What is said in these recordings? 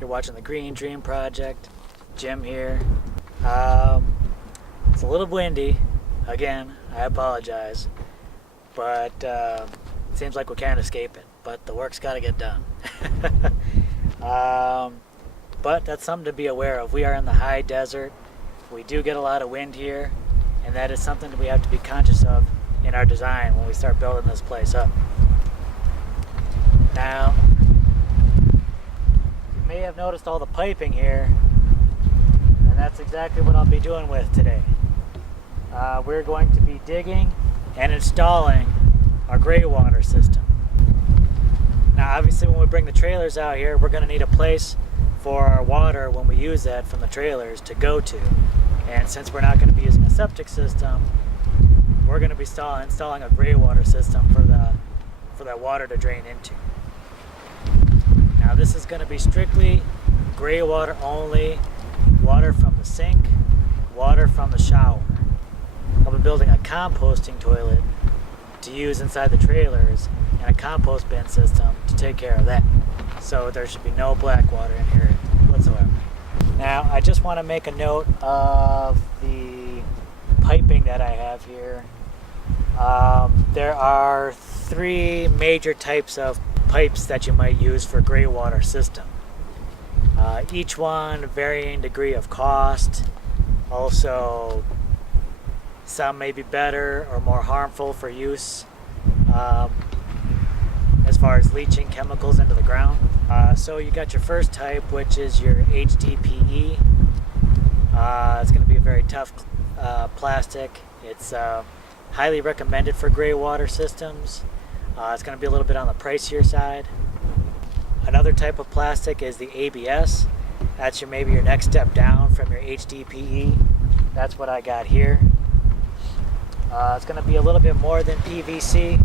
You're watching the Green Dream Project. Jim here. It's a little windy. Again, I apologize. But it seems like we can't escape it. But the work's got to get done. But that's something to be aware of. We are in the high desert. We do get a lot of wind here. And that is something that we have to be conscious of in our design when we start building this place up. Now, you may have noticed all the piping here, and that's exactly what I'll be doing with today. We're going to be digging and installing our Graywater system. Now, obviously, when we bring the trailers out here, we're going to need a place for our water when we use that from the trailers to go to. And since we're not going to be using a septic system, we're going to be installing a Graywater system for that water to drain into. Now this is going to be strictly Graywater only, water from the sink, water from the shower. I'll be building a composting toilet to use inside the trailers and a compost bin system to take care of that. So there should be no black water in here whatsoever. Now I just want to make a note of the piping that I have here. There are 3 major types of pipes that you might use for Graywater system. Each one varying degree of cost. Also, some may be better or more harmful for use as far as leaching chemicals into the ground. So you got your first type, which is your HDPE. It's going to be a very tough plastic. It's highly recommended for Graywater systems. It's going to be a little bit on the pricier side. Another type of plastic is the ABS. That's maybe your next step down from your HDPE. That's what I got here. It's going to be a little bit more than PVC,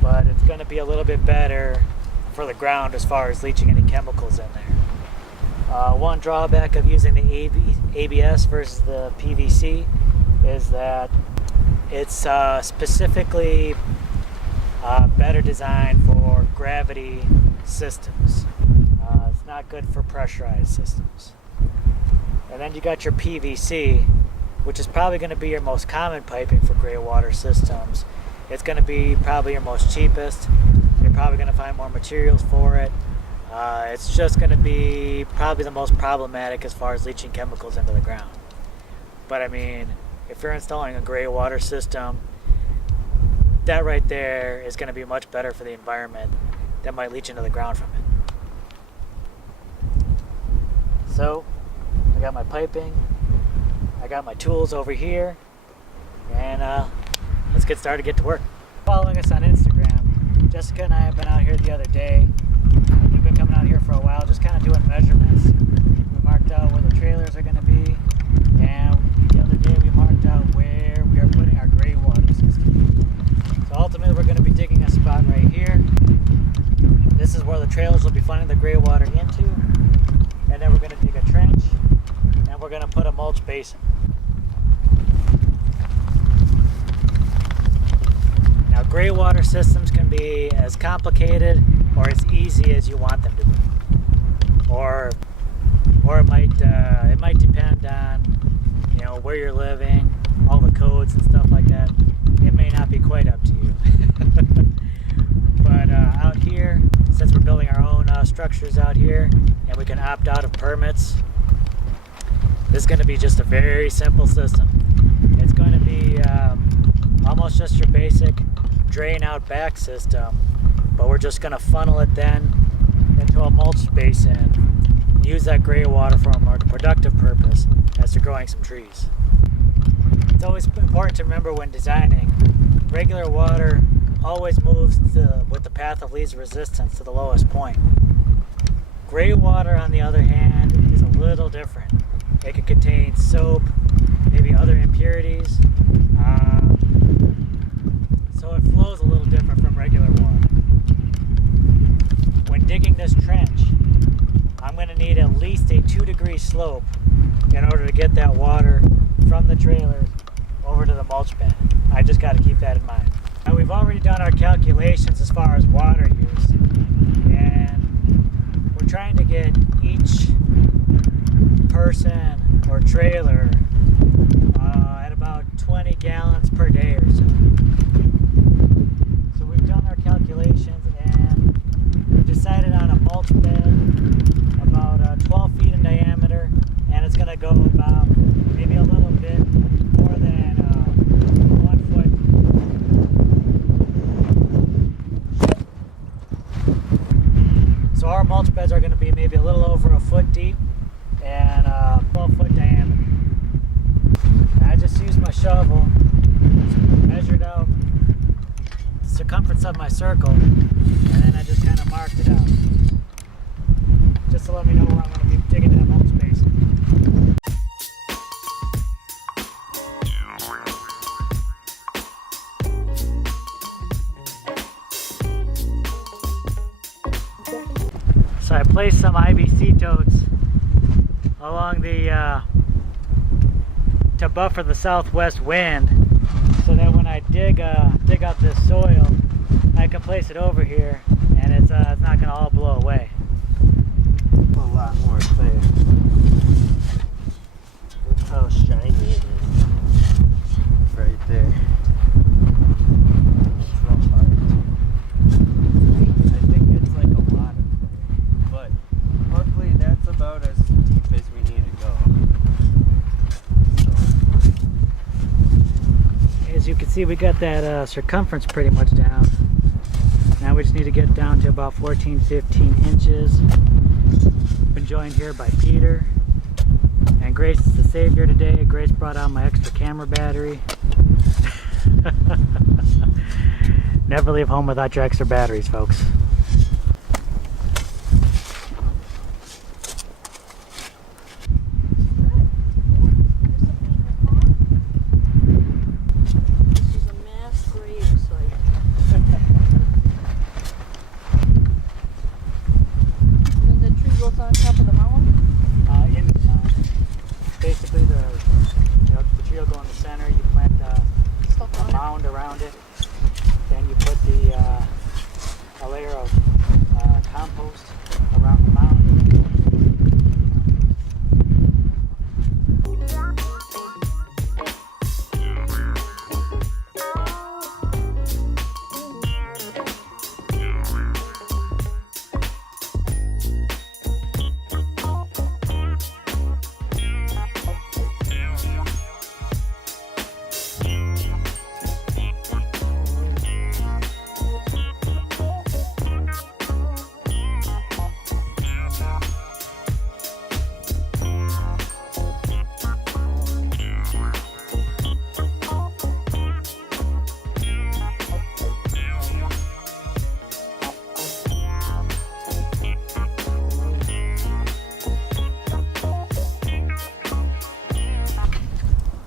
but it's going to be a little bit better for the ground as far as leaching any chemicals in there. One drawback of using the ABS versus the PVC is that it's specifically better designed for gravity systems. It's not good for pressurized systems. And then you got your PVC, which is probably going to be your most common piping for Graywater systems. It's going to be probably your most cheapest. You're probably going to find more materials for it. It's just going to be probably the most problematic as far as leaching chemicals into the ground. But I mean, if you're installing a Graywater system, that right there is going to be much better for the environment that might leach into the ground from it. So, I got my piping, I got my tools over here, and let's get started, get to work. Following us on Instagram, Jessica and I have been out here the other day. We've been coming out here for a while, just kind of doing measurements. We marked out where the trailers are going to be, and the other day we marked out where we are putting our Graywater system. So ultimately we're going to be digging a spot right here. This is where the trailers will be funding the Graywater into, and then we're going to dig a trench, and we're going to put a mulch basin. Now Graywater systems can be as complicated or as easy as you want them to be, or it might depend on where you're living, all the codes and stuff like that. It may not be quite up to you. But out here, since we're building our own structures out here, and we can opt out of permits, this is going to be just a very simple system. It's going to be almost just your basic drain out back system, but we're just going to funnel it then into a mulch basin, use that Graywater for a more productive purpose as to growing some trees. It's always important to remember when designing, regular water always moves with the path of least resistance to the lowest point. Graywater, on the other hand, is a little different. It can contain soap, maybe other impurities, so it flows a little different from regular water. When digging this trench, I'm going to need at least a 2-degree slope in order to get that water from the trailer over to the mulch bin. I just got to keep that in mind. Now we've already done our calculations as far as water use, and we're trying to get each person or trailer at about 20 gallons per day or so. So we've done our calculations and we've decided on a mulch bed about 12 feet in diameter, and it's going to go about maybe a little bit more than 1 foot. So our mulch beds are going to be maybe a little over a foot deep and 12-foot diameter. I just used my shovel, measured out the circumference of my circle, and then I just kind of marked it out, just to let me know where I'm going to be digging that mulch basin. So I placed some IBC totes along the to buffer the southwest wind, so that when I dig up this soil, I can place it over here, and it's not going to all blow away. A lot more clear. Look how shiny it is. Right there. It's real hard. I think it's like a lot of clay. But luckily that's about as deep as we need to go. As you can see, we got that circumference pretty much down. Now we just need to get down to about 14-15 inches. Been joined here by Peter, and Grace is the savior today. Grace brought out my extra camera battery. Never leave home without your extra batteries, folks.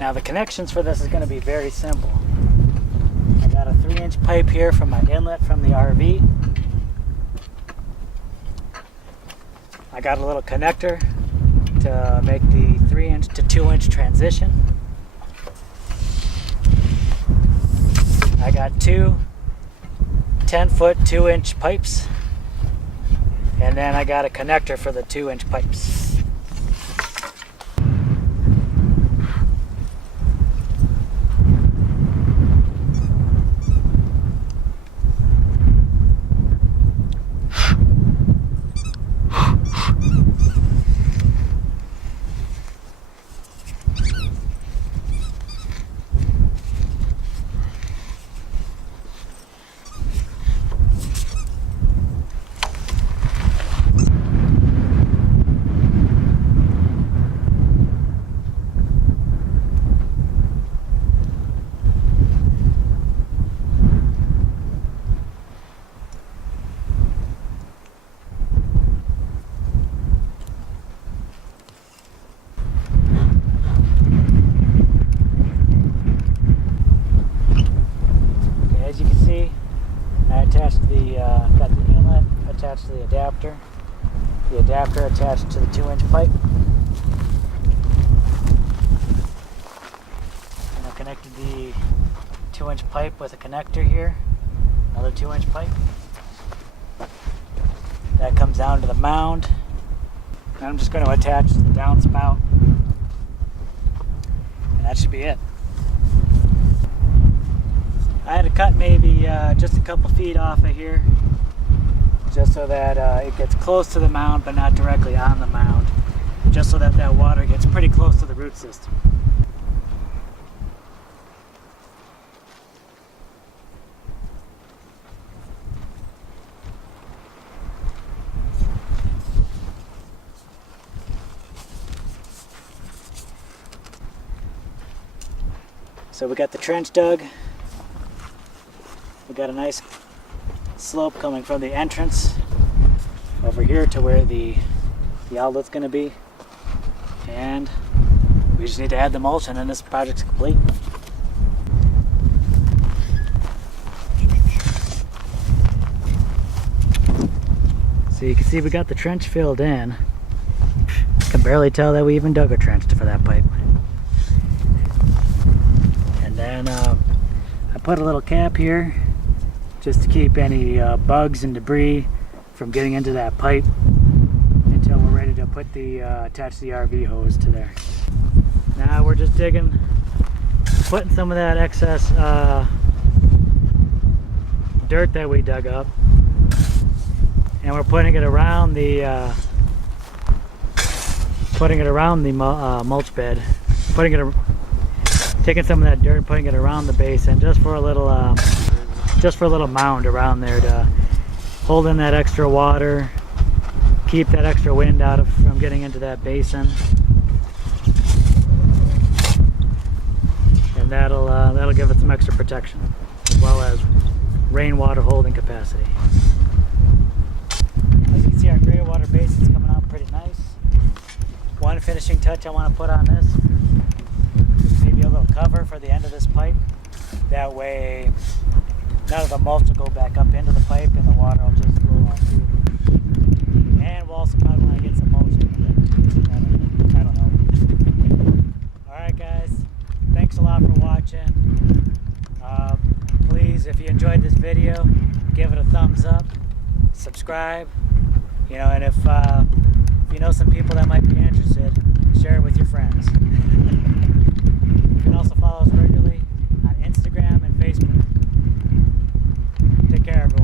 Now the connections for this is going to be very simple. I got a 3-inch pipe here from my inlet from the RV. I got a little connector to make the 3-inch to 2-inch transition. I got two 10-foot 2-inch pipes, and then I got a connector for the 2-inch pipes. Attached to the adapter attached to the 2-inch pipe, and I connected the 2-inch pipe with a connector here, another 2-inch pipe. That comes down to the mound. And I'm just going to attach the downspout. And that should be it. I had to cut maybe just a couple feet off of here, just so that it gets close to the mound but not directly on the mound, just so that that water gets pretty close to the root system. So we got the trench dug. We got a nice slope coming from the entrance over here to where the outlet's going to be. And we just need to add the mulch and then this project's complete. So you can see we got the trench filled in. I can barely tell that we even dug a trench for that pipe. And then I put a little cap here just to keep any bugs and debris from getting into that pipe until we're ready to put the attach the RV hose to there. Now we're just digging, putting some of that excess dirt that we dug up, and we're putting it around the mulch bed, taking some of that dirt and putting it around the basin just for a little mound around there to hold in that extra water, keep that extra wind from getting into that basin, and that'll give it some extra protection as well as rainwater holding capacity. As you can see, our Graywater basin's coming out pretty nice. One finishing touch I want to put on this is maybe a little cover for the end of this pipe. That way none of the mulch will go back up into the pipe and the water will just flow off through. And we'll also probably want to get some mulch in there. That'll help. Alright guys, thanks a lot for watching. Please, if you enjoyed this video, give it a thumbs up, subscribe, and if you know some people that might be interested, share it with your friends. You can also follow us regularly on Instagram and Facebook. Take care, everyone.